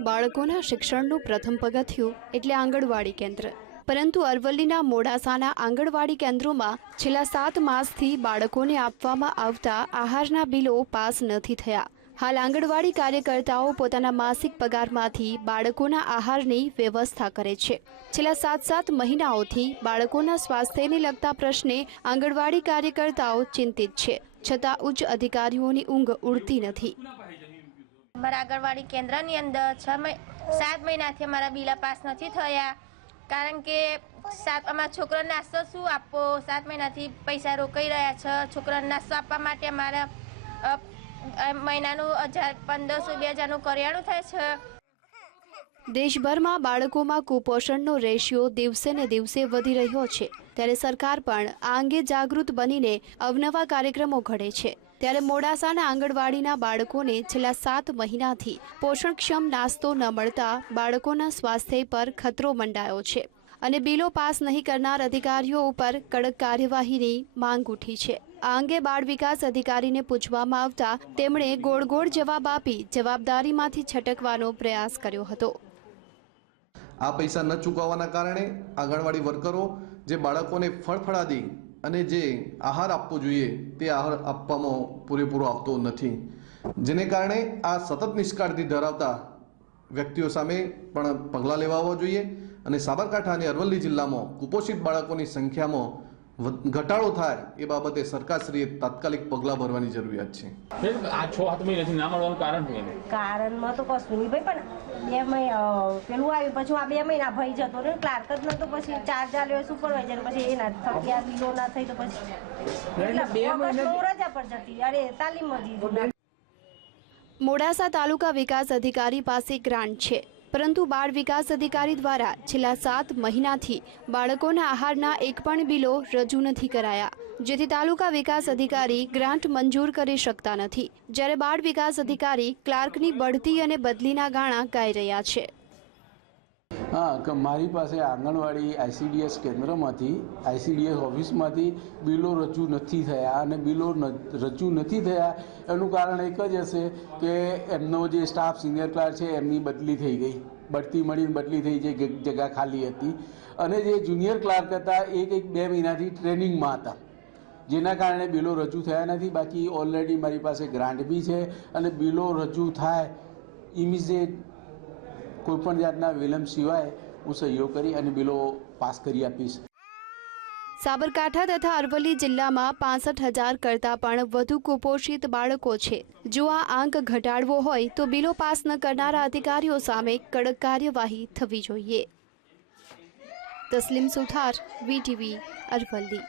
બાળકોના શિક્ષણનું પ્રથમ પગથિયું એટલે આંગણવાડી કેન્દ્ર. પરંતુ અરવલ્લીના મોડાસાના આંગણવાડી કેન્દ્રોમાં છેલ્લા સાત માસથી બાળકોને આપવામાં આવતા આહારના બિલો પાસ નથી થયા. હાલ આંગણવાડી કાર્યકર્તાઓ પોતાના માસિક પગારમાંથી બાળકોના આહારની વ્યવસ્થા કરે છે. છેલ્લા સાત સાત મહિનાઓથી બાળકોના સ્વાસ્થ્યને લગતા પ્રશ્ને આંગણવાડી કાર્યકર્તાઓ ચિંતિત છે. છતાં ઉચ્ચ અધિકારીઓની ઊંઘ ઉડતી નથી. અમારા આંગણવાડી કેન્દ્રની અંદર છ સાત મહિનાથી અમારા બિલા પાસ નથી થયા. કારણ કે સાત અમારા છોકરાને નાસ્તો શું આપવો? સાત મહિનાથી પૈસા રોકાઈ રહ્યા છે. છોકરાને નાસ્તો આપવા માટે અમારે મહિનાનું હજાર પંદરસો બે હજારનું કરિયાણું થાય છે. દેશભરમાં બાળકોમાં કુપોષણનો રેશિયો દિવસે ને દિવસે વધી રહ્યો છે. ત્યારે સરકાર પણ આ અંગે જાગૃત બનીને અવનવા કાર્યક્રમો ઘડે છે. ત્યારે મોડાસાના આંગણવાડીના બાળકોને છેલ્લા સાત મહિનાથી પોષણક્ષમ નાસ્તો ન મળતા બાળકોના સ્વાસ્થ્ય પર ખતરો મંડાયો છે અને બિલો પાસ નહીં કરનાર અધિકારીઓ ઉપર કડક કાર્યવાહીની માંગ ઉઠી છે. આ અંગે બાળ વિકાસ અધિકારીને પૂછવામાં આવતા તેમણે ગોળ ગોળ જવાબ આપી જવાબદારીમાંથી છટકવાનો પ્રયાસ કર્યો હતો. આ પૈસા ન ચૂકવવાના કારણે આંગણવાડી વર્કરો જે બાળકોને ફળફળાદી અને જે આહાર આપવો જોઈએ તે આહાર આપવામાં પૂરેપૂરો આવતો નથી. જેને કારણે આ સતત નિષ્કાળજી ધરાવતા વ્યક્તિઓ સામે પણ પગલાં લેવા જોઈએ. અને સાબરકાંઠા અને અરવલ્લી જિલ્લામાં કુપોષિત બાળકોની સંખ્યામાં ઘટાડો થાય એ બાબતે સરકારશ્રીએ તાત્કાલિક પગલાં ભરવાની જરૂરિયાત છે. આ છ સાત મહિનાથી ના મળવાનું કારણ શું કારણમાં તો કશું નહીં ભાઈ પણ બે મહિના પેલું આવ્યું પછી આ બે મહિના ભાઈ જતો ને ક્લાર્ક જ નતો પછી ચાર્જ આલ્યો સુપરવાઇઝર પછી એના થકી આ ના થઈ તો પછી રજા પર જતી. અરે તાલીમ મોડાસા તાલુકા વિકાસ અધિકારી પાસે ગ્રાન્ટ છે. પરંતુ બાળ વિકાસ અધિકારી દ્વારા છેલ્લા સાત મહિનાથી બાળકોના આહારના એક પણ બિલો રજૂ નથી કરાયા, જેથી તાલુકા વિકાસ અધિકારી ગ્રાન્ટ મંજૂર કરી શકતા નથી. જ્યારે બાળ વિકાસ અધિકારી ક્લાર્કની બઢતી અને બદલીના ગાણા ગાઈ રહ્યા છે. હા, કે મારી પાસે આંગણવાડી આઈસીડીએસ કેન્દ્રમાંથી, આઈસીડીએસ ઓફિસમાંથી બિલો રજૂ નથી થયા અને બિલો રજૂ નથી થયા, એનું કારણ એક જ હશે કે એમનો જે સ્ટાફ સિનિયર ક્લાર્ક છે, એમની બદલી થઈ ગઈ. બઢતી મળીને બદલી થઈ જે જગ્યા ખાલી હતી. અને જે જુનિયર ક્લાર્ક હતા, એ કંઈક બે મહિનાથી ટ્રેનિંગમાં હતા. જેના કારણે બિલો રજૂ થયા નથી. બાકી ઓલરેડી મારી પાસે ગ્રાન્ટ બી છે અને બિલો રજૂ થાય ઇમિજિએટ કોઈપણ જાતના વિલંબ સિવાય હું સહયોગ કરી અને બિલો પાસ કરી આપીશ. સાબરકાંઠા તથા અરવલ્લી જિલ્લામાં પાસઠ હજાર કરતાં પણ વધુ કુપોષિત બાળકો છે. જો આ આંક ઘટાડવો હોય તો બિલો પાસ ન કરનારા અધિકારીઓ સામે કડક કાર્યવાહી થવી જોઈએ. તસ્લીમ સુથાર, વીટીવી, અરવલ્લી.